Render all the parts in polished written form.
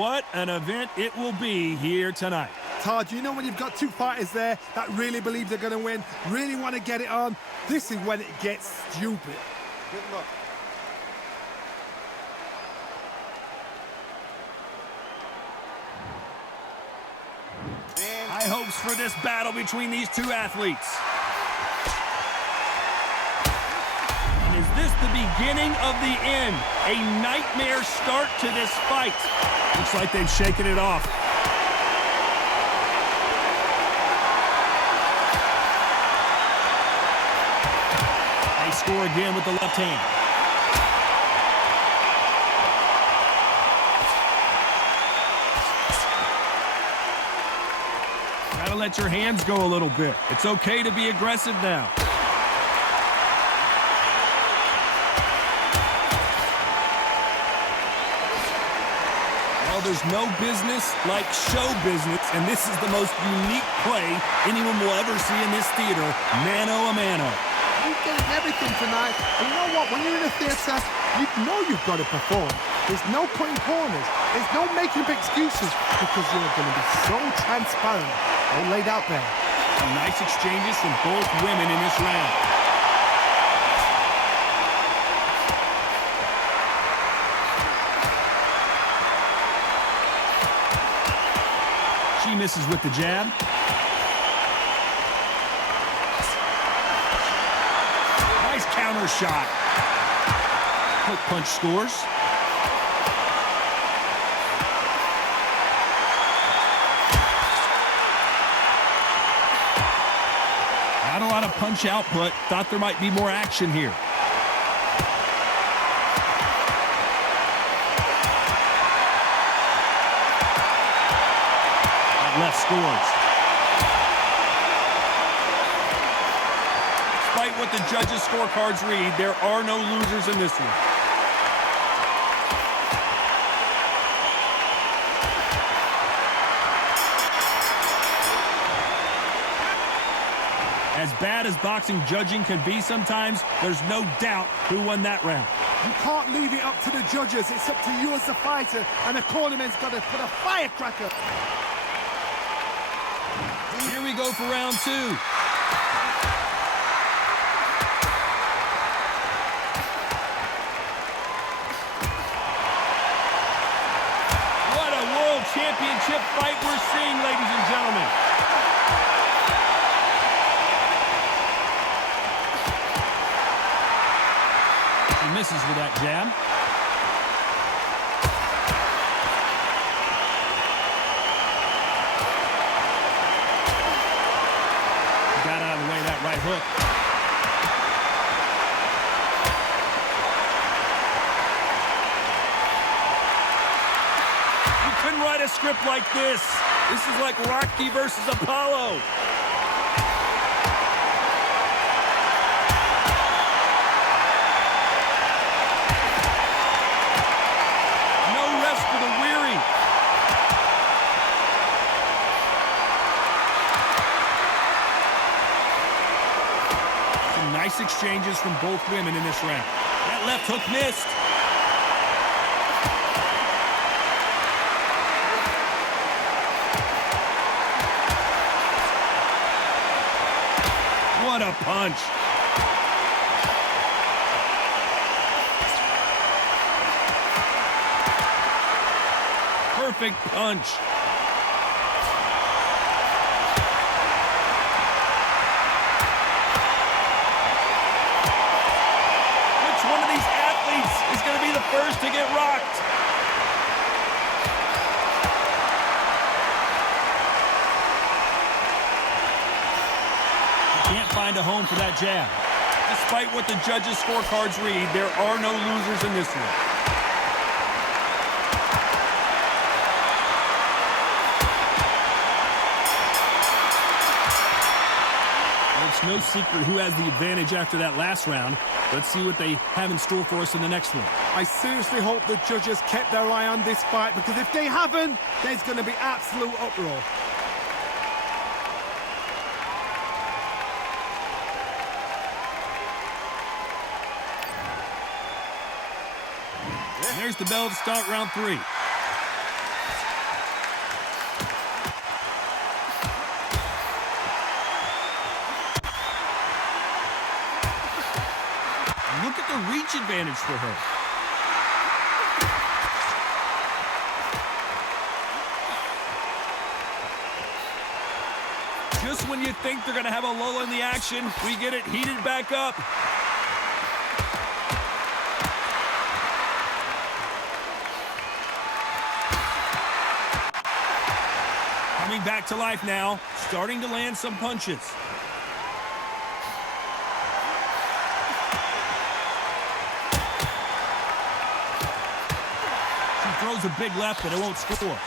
What an event it will be here tonight. Todd, you know when you've got two fighters there that really believe they're going to win, really want to get it on, this is when it gets stupid. Good luck. High hopes for this battle between these two athletes. And is this the beginning of the end? A nightmare start to this fight. Looks like they've shaken it off. They score again with the left hand. Gotta let your hands go a little bit. It's okay to be aggressive now. Well, there's no business like show business, and this is the most unique play anyone will ever see in this theater, mano a mano. You're getting everything tonight. And you know what? When you're in a theater, you know you've got to perform. There's no cutting corners. There's no making up excuses because you're going to be so transparent. All laid out there. Some nice exchanges from both women in this round. She misses with the jab. Nice counter shot. Quick punch scores. Not a lot of punch output. Thought there might be more action here. That left scores. Despite what the judges' scorecards read, there are no losers in this one. As bad as boxing judging can be sometimes, there's no doubt who won that round. You can't leave it up to the judges. It's up to you as the fighter, and the cornerman's got to put a firecracker. Here we go for round two. What a world championship fight we're seeing, ladies and gentlemen. Misses with that jab. Got out of the way of that right hook. You couldn't write a script like this. This is like Rocky versus Apollo. Nice exchanges from both women in this round. That left hook missed. What a punch. Perfect punch. Is going to be the first to get rocked. Can't find a home for that jab. Despite what the judges' scorecards read, there are no losers in this one. It's no secret who has the advantage after that last round. Let's see what they have in store for us in the next one. I seriously hope the judges kept their eye on this fight, because if they haven't, there's going to be absolute uproar. There's the bell to start round three. punch advantage for her. Just when you think they're going to have a lull in the action, we get it heated back up. Coming back to life now, starting to land some punches. She throws a big left, but it won't score.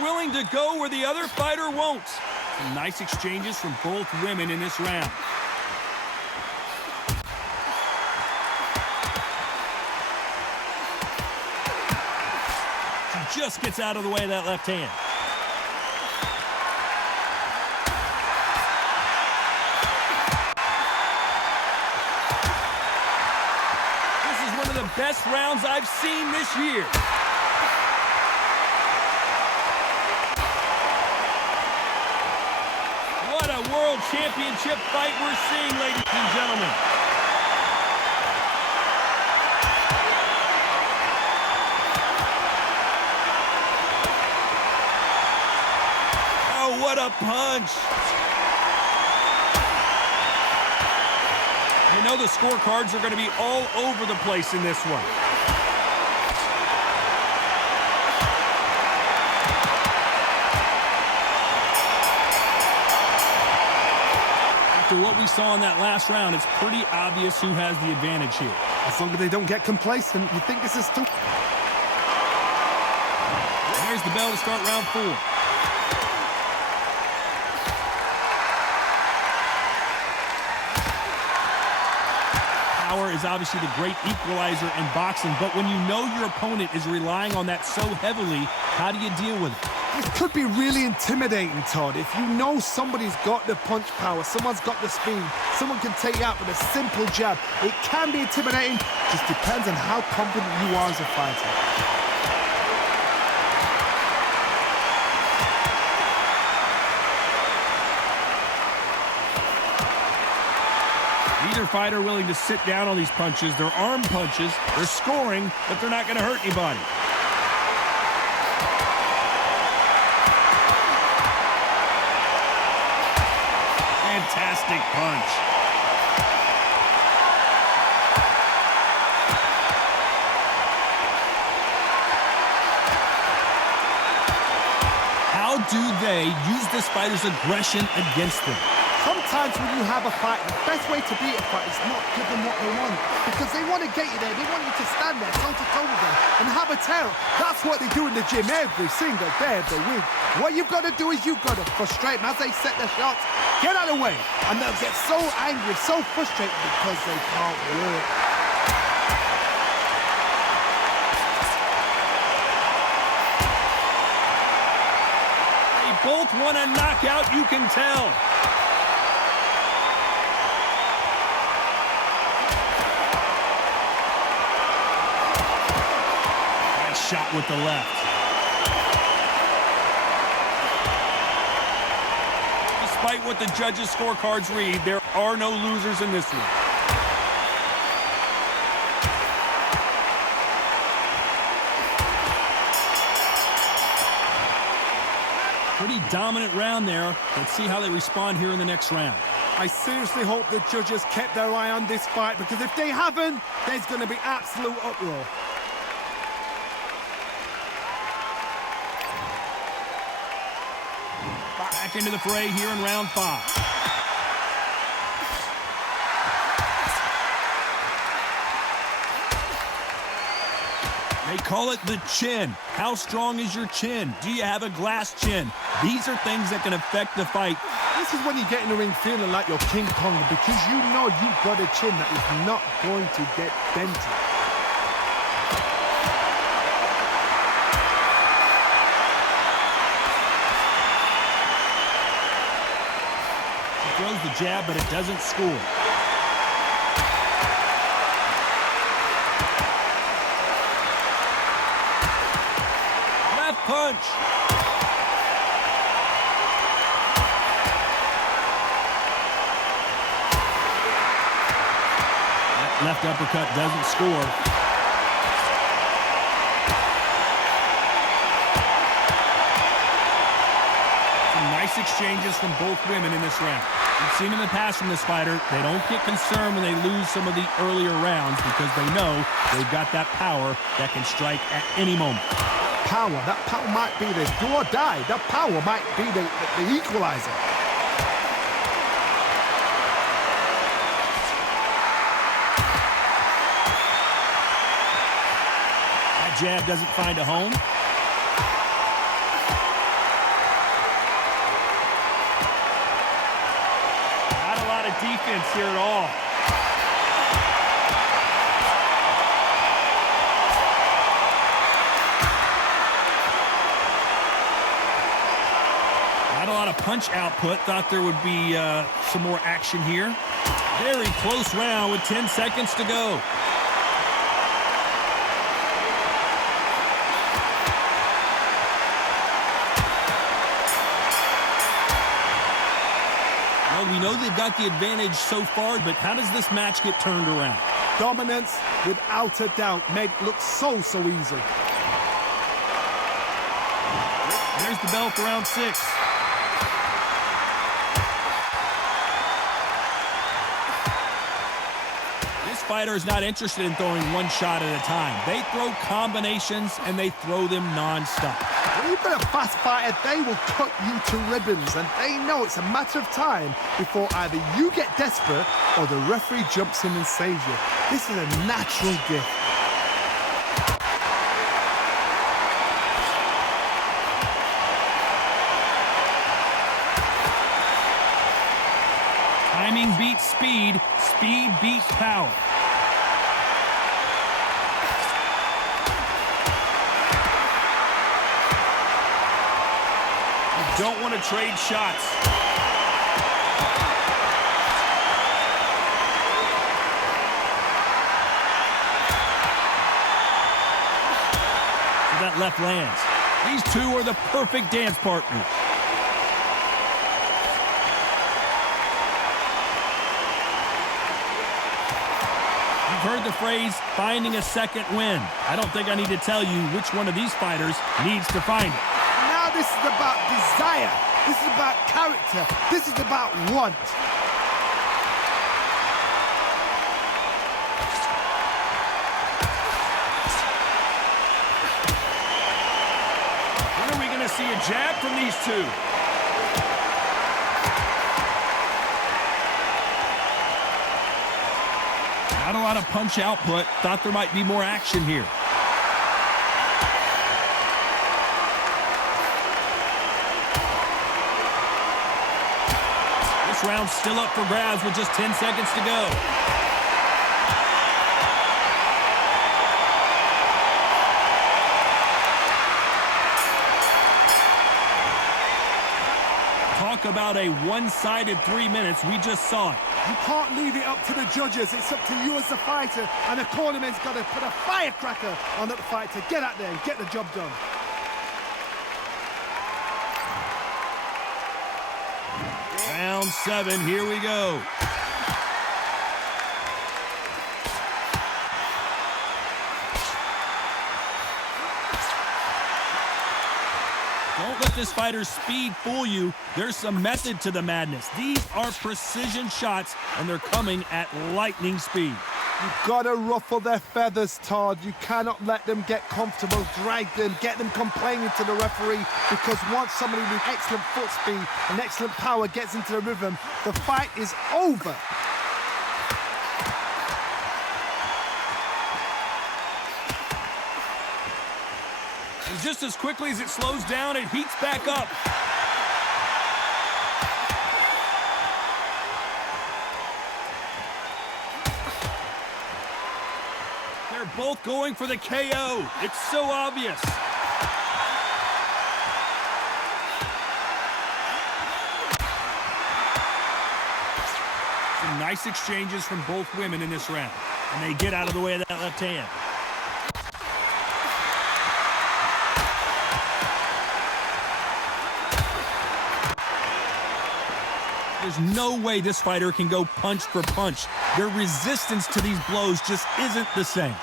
Willing to go where the other fighter won't. Some nice exchanges from both women in this round. She just gets out of the way of that left hand. This is one of the best rounds I've seen this year. World Championship fight we're seeing, ladies and gentlemen. Oh, what a punch. You know the scorecards are going to be all over the place in this one. After what we saw in that last round, it's pretty obvious who has the advantage here. As long as they don't get complacent, you think this is too... There's the bell to start round 4. Power is obviously the great equalizer in boxing, but when you know your opponent is relying on that so heavily, how do you deal with it? This could be really intimidating, Todd. If you know somebody's got the punch power, someone's got the speed, someone can take you out with a simple jab, it can be intimidating. Just depends on how confident you are as a fighter. Neither fighter willing to sit down on these punches. They're arm punches. They're scoring, but they're not going to hurt anybody. Fantastic punch. How do they use this fighter's aggression against them? Sometimes when you have a fight, the best way to beat a fight is not give them what they want. Because they want to get you there. They want you to stand there toe-to-toe with them and have a tail. That's what they do in the gym every single day of the week. What you've got to do is you've got to frustrate them as they set their shots. Get out of the way. And they'll get so angry, so frustrated because they can't work. They both want a knockout, you can tell. Shot with the left. Despite what the judges' scorecards read, there are no losers in this one. Pretty dominant round there. Let's see how they respond here in the next round. I seriously hope the judges kept their eye on this fight, because if they haven't, there's going to be absolute uproar. Back into the fray here in round 5. They call it the chin. How strong is your chin? Do you have a glass chin? These are things that can affect the fight. This is when you get in the ring feeling like you're King Kong, because you know you've got a chin that is not going to get dented. Throws the jab, but it doesn't score. Left punch. left uppercut doesn't score. Some nice exchanges from both women in this round. We've seen in the past from this fighter, they don't get concerned when they lose some of the earlier rounds because they know they've got that power that can strike at any moment. That power might be the do or die. That power might be the equalizer. That jab doesn't find a home. Not a lot of defense here at all. Not a lot of punch output. Thought there would be some more action here. Very close round with 10 seconds to go. Well, we know they've got the advantage so far, but how does this match get turned around? Dominance, without a doubt, made it look so easy. There's the bell for round 6. This fighter is not interested in throwing one shot at a time. They throw combinations, and they throw them nonstop. When you've got a fast fighter, they will cut you to ribbons, and they know it's a matter of time before either you get desperate or the referee jumps in and saves you. This is a natural gift. Timing beats speed. Speed beats power. You don't want to trade shots. So that left lands. These two are the perfect dance partners. Heard the phrase, finding a second win. I don't think I need to tell you which one of these fighters needs to find it. Now this is about desire. This is about character. This is about want. When are we going to see a jab from these two? Not a lot of punch output. Thought there might be more action here. This round's still up for grabs with just 10 seconds to go. Talk about a one-sided 3 minutes. We just saw it. You can't leave it up to the judges. It's up to you as the fighter, and the cornerman's got to put a firecracker on that fight to get out there and get the job done. Round 7, here we go. Don't let this fighter's speed fool you. There's some method to the madness. These are precision shots, and they're coming at lightning speed. You've got to ruffle their feathers, Todd. You cannot let them get comfortable, drag them, get them complaining to the referee, because once somebody with excellent foot speed and excellent power gets into the rhythm, the fight is over. And just as quickly as it slows down, it heats back up. They're both going for the KO. It's so obvious. Some nice exchanges from both women in this round. And they get out of the way of that left hand. There's no way this fighter can go punch for punch. Their resistance to these blows just isn't the same.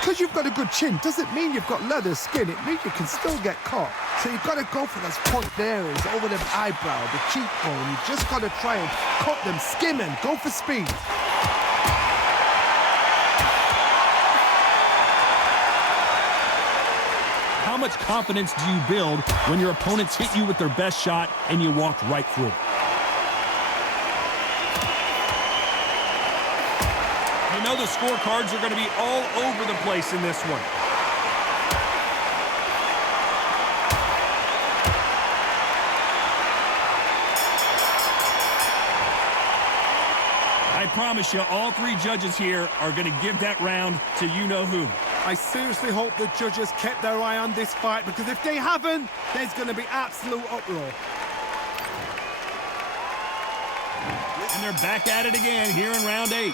Because you've got a good chin doesn't mean you've got leather skin. It means you can still get caught. So you've got to go for those point areas, over the eyebrow, the cheekbone. You've just got to try and cut them, skim and go for speed. How much confidence do you build when your opponents hit you with their best shot and you walk right through it? You know the scorecards are going to be all over the place in this one. I promise you, all three judges here are going to give that round to you-know-who. I seriously hope the judges kept their eye on this fight, because if they haven't, there's going to be absolute uproar. And they're back at it again here in round 8.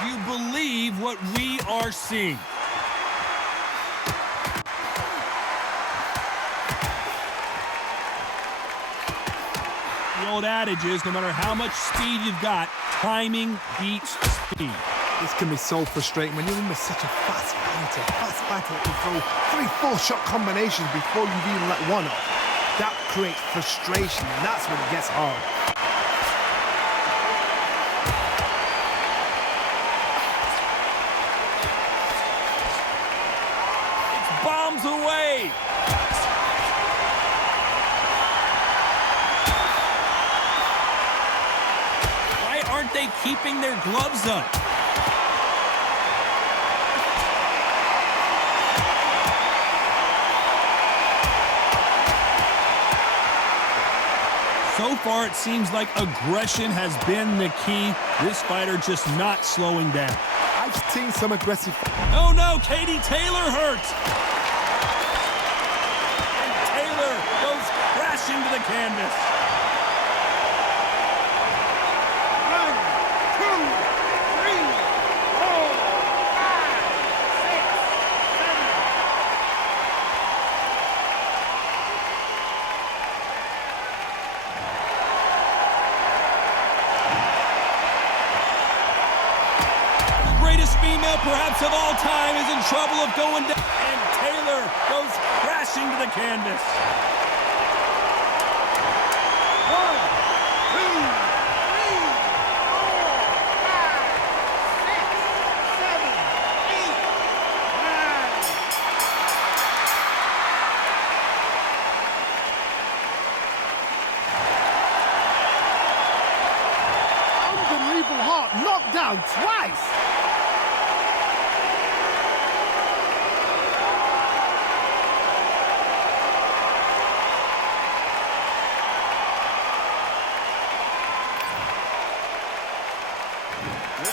Do you believe what we are seeing? The old adage is, no matter how much speed you've got, timing beats speed. This can be so frustrating when you're in with such a fast fighter who can throw 3-4 shot combinations before you've even let one off. That creates frustration, and that's when it gets hard. It's bombs away. Aren't they keeping their gloves up? So far, it seems like aggression has been the key. This fighter just not slowing down. I've seen some aggressive... Oh no, Katie Taylor hurt. And Taylor goes crashing to the canvas. Female perhaps of all time is in trouble of going down, and Taylor goes crashing to the canvas. 1, 2, 3, 4, 5, 6, 7, 8, 9. Unbelievable heart, knocked down twice.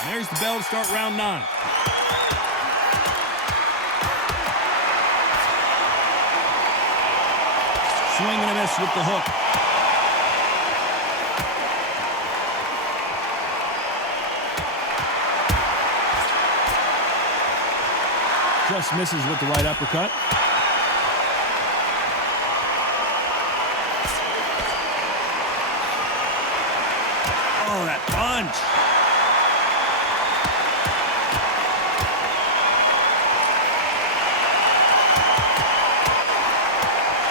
There's the bell to start round 9. Swing and a miss with the hook. Just misses with the right uppercut. Oh, that punch.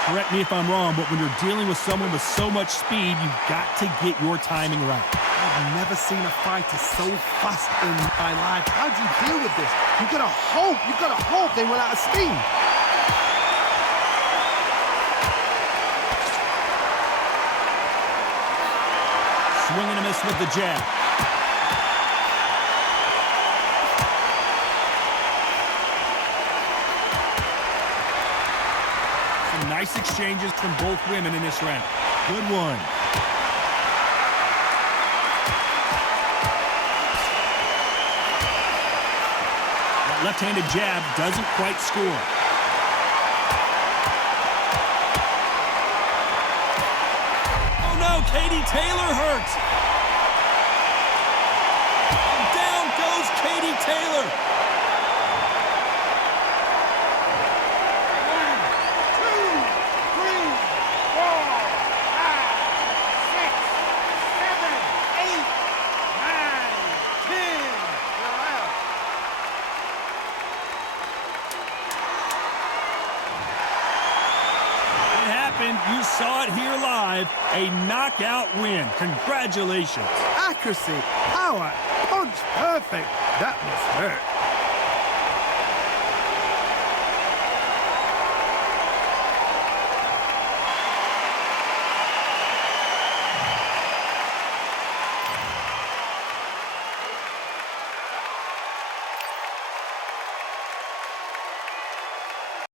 Correct me if I'm wrong, but when you're dealing with someone with so much speed, you've got to get your timing right. I've never seen a fighter so fast in my life. How do you deal with this? You've got to hope they run out of steam. Swing and a miss with the jab. Nice exchanges from both women in this round. Good one. That left-handed jab doesn't quite score. Oh no, Katie Taylor hurt. Down goes Katie Taylor. you saw it here live. A knockout win. Congratulations. Accuracy, power, punch perfect. That must hurt.